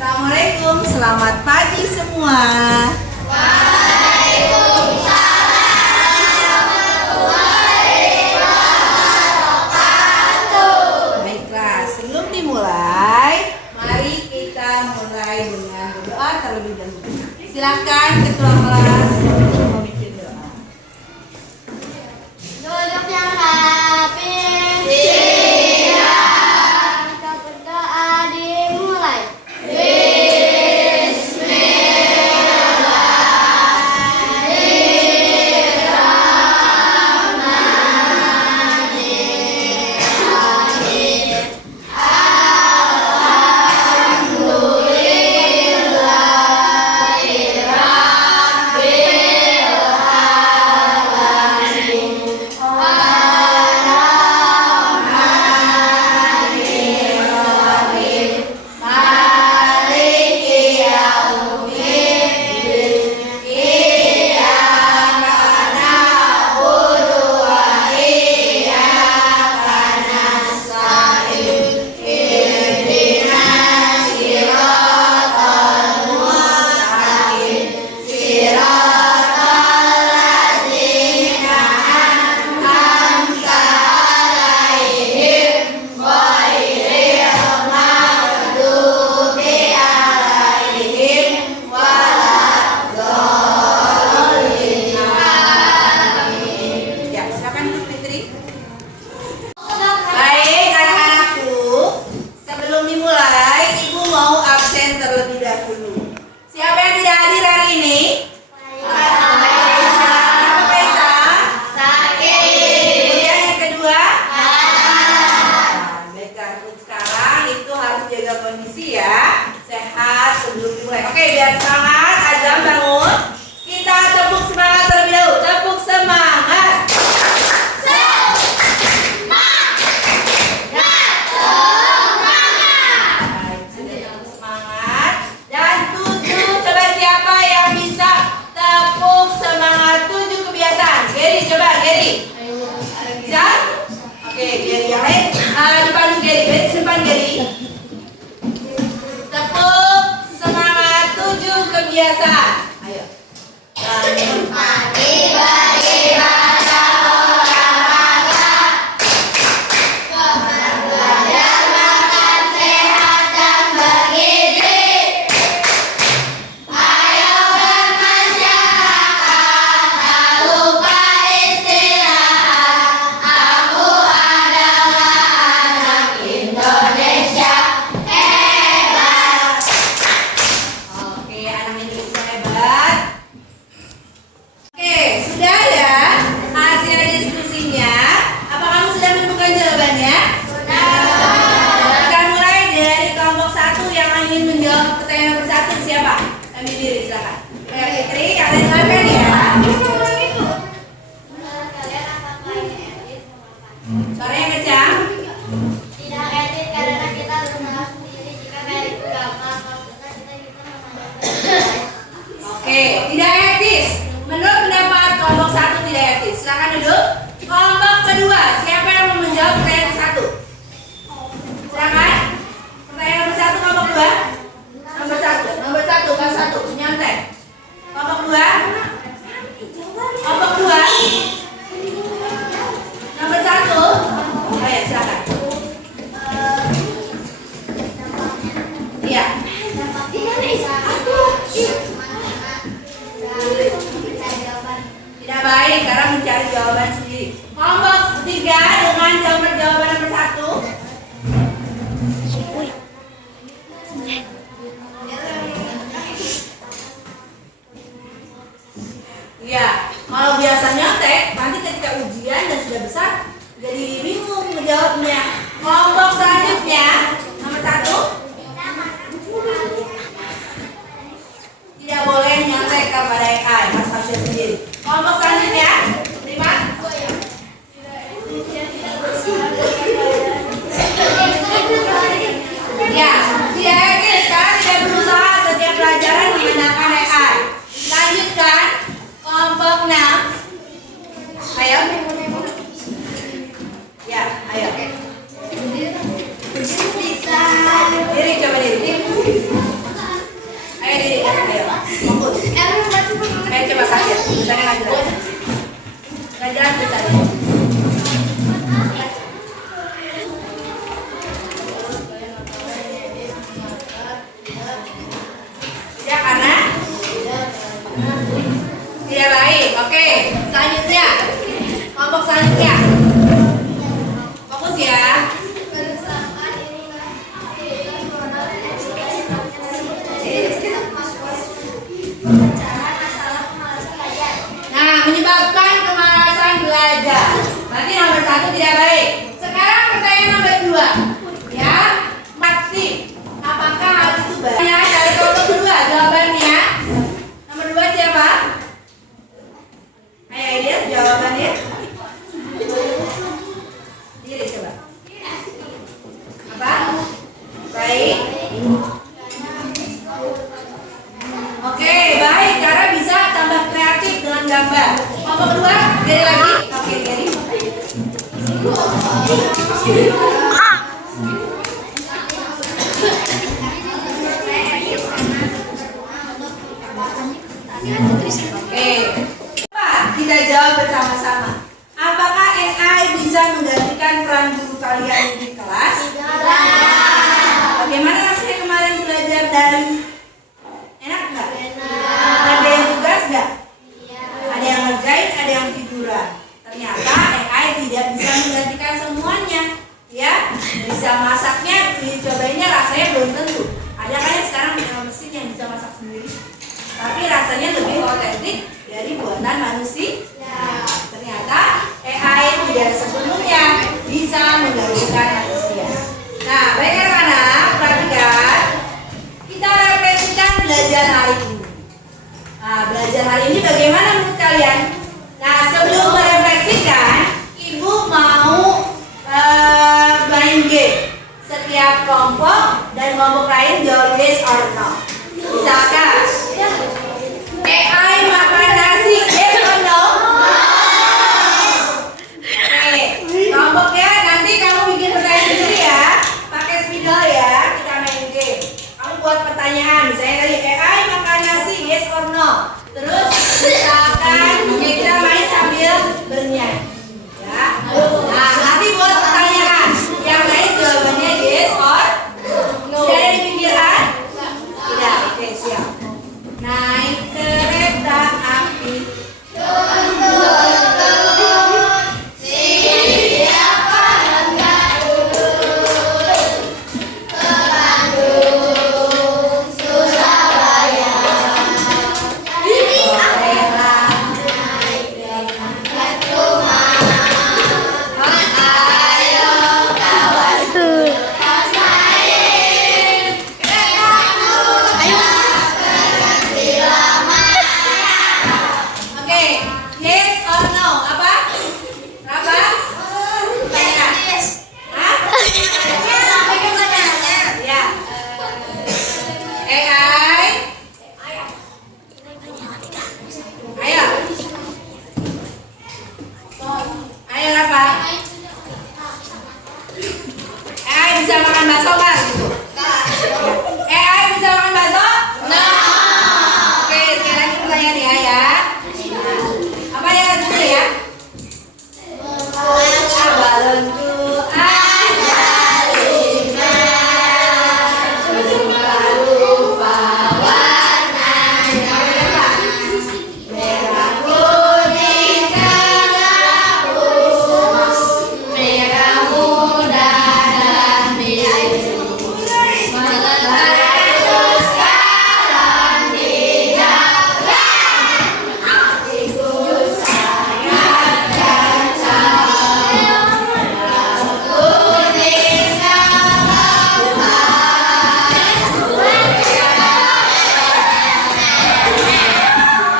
Assalamualaikum, selamat pagi semua. Baiklah, sebelum dimulai, mari kita mulai dengan berdoa terlebih dahulu. Silakan ketua kelas memimpin doa. Duduk yang rapi. Kita berdoa dimulai. Baik anak-anakku, sebelum dimulai, Ibu mau absen terlebih dahulu. Siapa yang tidak hadir hari ini? Faisal. Kenapa Faisal? Kemudian yang kedua? Baiklah, untuk sekarang itu harus jaga kondisi ya, sehat sebelum dimulai. Oke, biar semangat, Azam bangun. Kita tepuk semangat terlebih dahulu. Tepuk semangat. Baik, sudah tepuk semangat. Dan 7, coba siapa yang bisa tepuk semangat 7 kebiasaan? Geri, coba Geri. Bisa? Oke, Geri yang lain. Dipandu Geri, simpan Geri. Tepuk semangat 7 kebiasaan. Ayo. Bangun pagi beribadah olahraga. Belajar makan sehat dan bergizi. Ayo bermasyarakat, tak lupa istirahat. Aku adalah anak Indonesia hebat. Oke, anak Indonesia hebat. Oke, sudah ya hasil diskusinya. Apa kamu sudah menemukan jawabannya? Kita mulai dari kelompok 1 yang ingin menjawab pertanyaan nomor 1. Siapa? Ambil diri, silakan. Ya, Fitri, kalian dengarkan ya. Suaranya kencang. Tidak etis karena kita berusaha sendiri. Jika kayak itu gampang, kalau kita bisa memandang. Oke, tidak etis. Menurut pendapat kelompok 1 tidak etis. Silakan duduk. Kelompok kedua, siapa yang mau menjawab pertanyaan nomor 1? Silakan. Pertanyaan nomor 1 kelompok 2. Nomor 1, kelas 1, nyantai. Kelompok 2. Kelompok 2. Nomor 1. Ayo, silakan. Iya. Tidak baik karena mencari jawaban sendiri. Kelompok 3 dengan jawaban nomor 1. Iya, kalau biasa nyontek, nanti ketika ujian dan sudah besar jadi bingung menjawabnya. Kelompok selanjutnya nomor 1. Tidak boleh nyontek kepada AI, Mas Hafsyah sendiri. Kelompok selanjutnya 5. Ya, tidak etis karena tidak berusaha setiap pelajaran menggunakan AI. Lanjutkan kelompok 6. Ayo. Ya, ayo. Tidak baik. Oke, selanjutnya. Kelompok selanjutnya. Fokus ya. Nah, menyebabkan kemalasan belajar. Berarti nomor 1 tidak baik. Sekarang pertanyaan nomor 2. Ya, aktif. Apakah hal itu baik? Ya, dari kelompok kedua jawabannya. Nomor 2 siapa? Ayo lihat jawabannya. Diri coba. Apa? Baik. Oke, baik. Cara bisa tambah kreatif dengan gambar. Kelompok kedua, Gary lagi. Oke, Gary. Oke. Coba kita jawab bersama-sama. Apakah AI bisa menggantikan peran guru kalian di kelas? Bagaimana rasanya kemarin belajar dari? Enak nggak? Ada yang tugas nggak? Ada yang ngerjain, ada yang tiduran. Ternyata AI tidak bisa menggantikan semuanya, ya. Bisa masaknya, dicobainnya rasanya belum tentu. Ada kan yang sekarang mesin yang bisa masak sendiri, tapi rasanya lebih otentik dari buatan manusia. Ternyata AI tidak sepenuhnya bisa menggantikan manusia. Nah, baik anak-anak, perhatikan. Kita refleksikan belajar hari ini. Nah, belajar hari ini bagaimana menurut kalian? Nah, sebelum merefleksikan, Ibu mau main game. Setiap kelompok dan kelompok lain jawab yes or no. Misalkan, AI makan nasi, yes or no? Oke, kelompoknya nanti kamu bikin pertanyaan sendiri ya. Pakai spidol ya, kita main game. Kamu buat pertanyaan, misalnya tadi AI makan nasi, yes or no? Terus misalkan kita main sambil bernyanyi, ya. Nah, nanti buat pertanyaan, yang lain jawabannya yes or no. Sudah ada di pikiran? Tidak, oke siap. Naik kereta api. Oke, yes or no? Apa? Apa? Pertanyaan. Hah? Ya. AI. Ayo. Ayo apa? AI bisa makan bakso nggak? Gitu. AI bisa makan bakso? No. Oke, sekali lagi pertanyaan ya. Apa yang dulu ya? Balonku ada 5, berupa warnanya merah, kuning, kelabu, merah muda dan biru. Terus sekarang tinggalkan hatiku sangat kacau. Kuning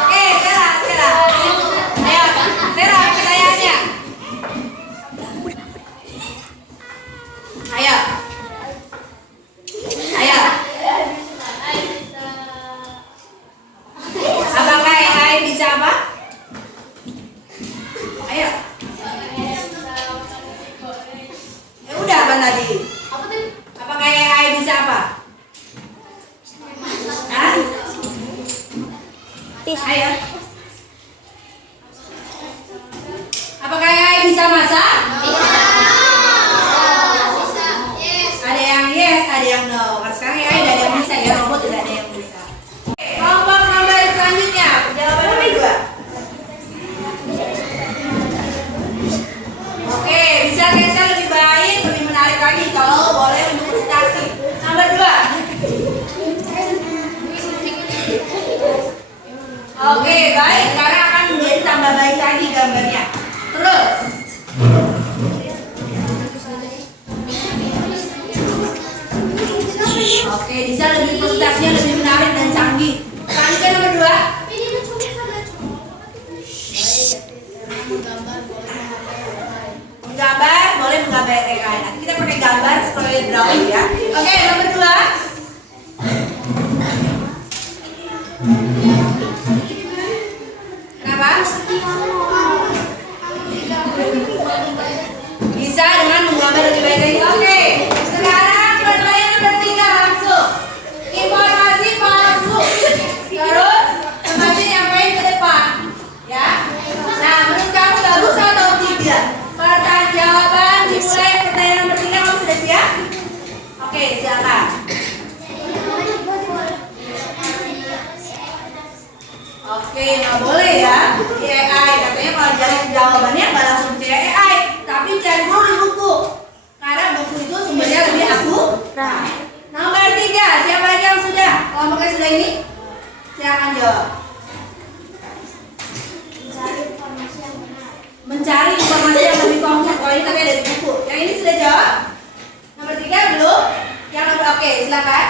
Oke, Sarah. Ayo, Sarah pertanyaannya. Ayo. Apakah AI bisa apa? Ayo. Ya udah apa tadi? Apakah AI bisa apa? Hah? Ayo. Apakah AI bisa masak? Ada yang yes, ada yang no. Sekarang AI tidak ada yang bisa ya, robot tidak ada yang bisa. Oke, kelompok nomor selanjutnya. Oke, baik. Sekarang akan menjadi tambah baik lagi gambarnya. Terus. Oke, bisa lebih presentasinya lebih menarik dan canggih. Selanjutnya nomor 2. Menggambar boleh menggambar AI. Nanti kita pakai gambar seperti drawing ya. Oke, nomor 2. Kenapa? Bisa dengan menggambar lebih baik lagi. Oke, sekarang pertanyaan nomor 3 langsung. Informasi palsu. Terus semakin nyampein ke depan, ya. Nah, menurut kamu bagus atau tidak? Pertanyaan jawaban dimulai pertanyaan nomor 3. Kamu sudah siap? Oke, silakan. Oke, nggak boleh ya di AI. Katanya kalau cari jawabannya nggak langsung cari AI, tapi cari dulu di buku. Karena buku itu sumbernya lebih akurat. Nomor 3, siapa lagi yang sudah? Kelompoknya sudah ini? Silakan jawab. Mencari informasi yang lebih konkret. Kalau ini katanya dari buku. Yang ini sudah jawab? Nomor 3 belum? Yang nomor oke, silakan.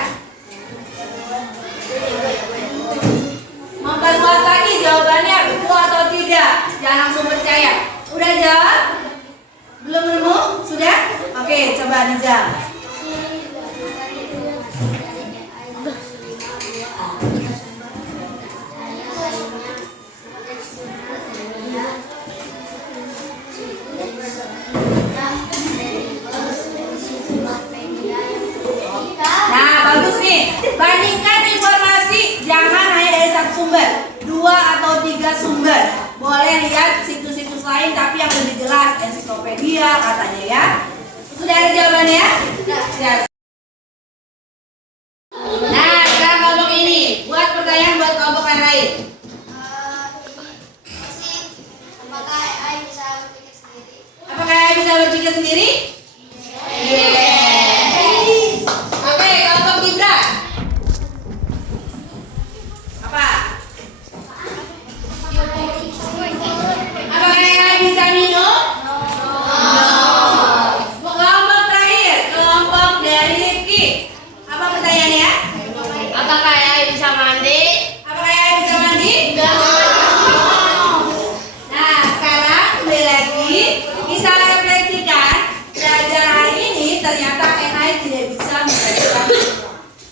Memperluas lagi jawabannya, betul atau tidak? Jangan langsung percaya. Udah jawab? Belum nemu? Sudah? Oke, coba Nizam. Nah, bagus nih. Bandingkan informasi, jangan hanya dari satu sumber, 2 atau 3 sumber. Boleh lihat situs-situs lain tapi yang lebih jelas, ensiklopedia katanya ya. Sudah ada jawabannya? Sudah. Nah, sekarang kelompok ini buat pertanyaan buat kelompok yang lain. Apakah AI bisa berpikir sendiri? Apakah AI bisa berpikir sendiri? Oke, kelompok Gibran. Apa? Apakah AI bisa minum? Kelompok terakhir, kelompok dari Rifki. Apa pertanyaannya? Apakah AI bisa mandi? Apakah AI bisa mandi? Nah, sekarang kembali lagi kita refleksikan belajar hari ini ternyata AI tidak bisa menggantikan kita.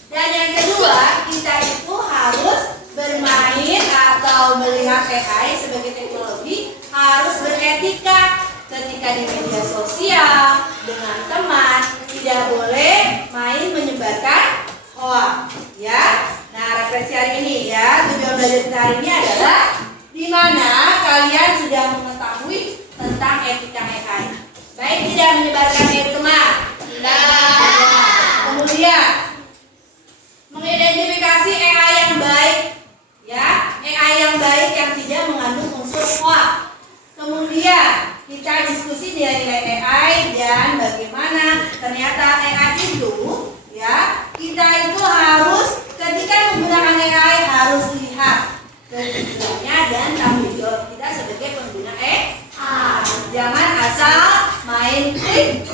Dan yang kedua, kita itu harus bermain atau melihat AI sebagai teknologi harus beretika. Ketika di media sosial dengan teman, tidak boleh main menyebarkan hoax, ya. Nah, refleksi hari ini ya, tujuan belajar kita hari ini adalah di mana kalian sudah mengetahui tentang etika AI. Baik tidak menyebarkan air kemar. Kemudian mengidentifikasi AI yang baik, ya, AI yang baik yang tidak mengandung unsur hoax. Kemudian kita diskusi nilai-nilai AI dan bagaimana ternyata AI itu, ya, kita itu harus ketika menggunakan AI harus lihat kegunaannya dan tanggung jawab kita sebagai pengguna AI. Jangan asal main klik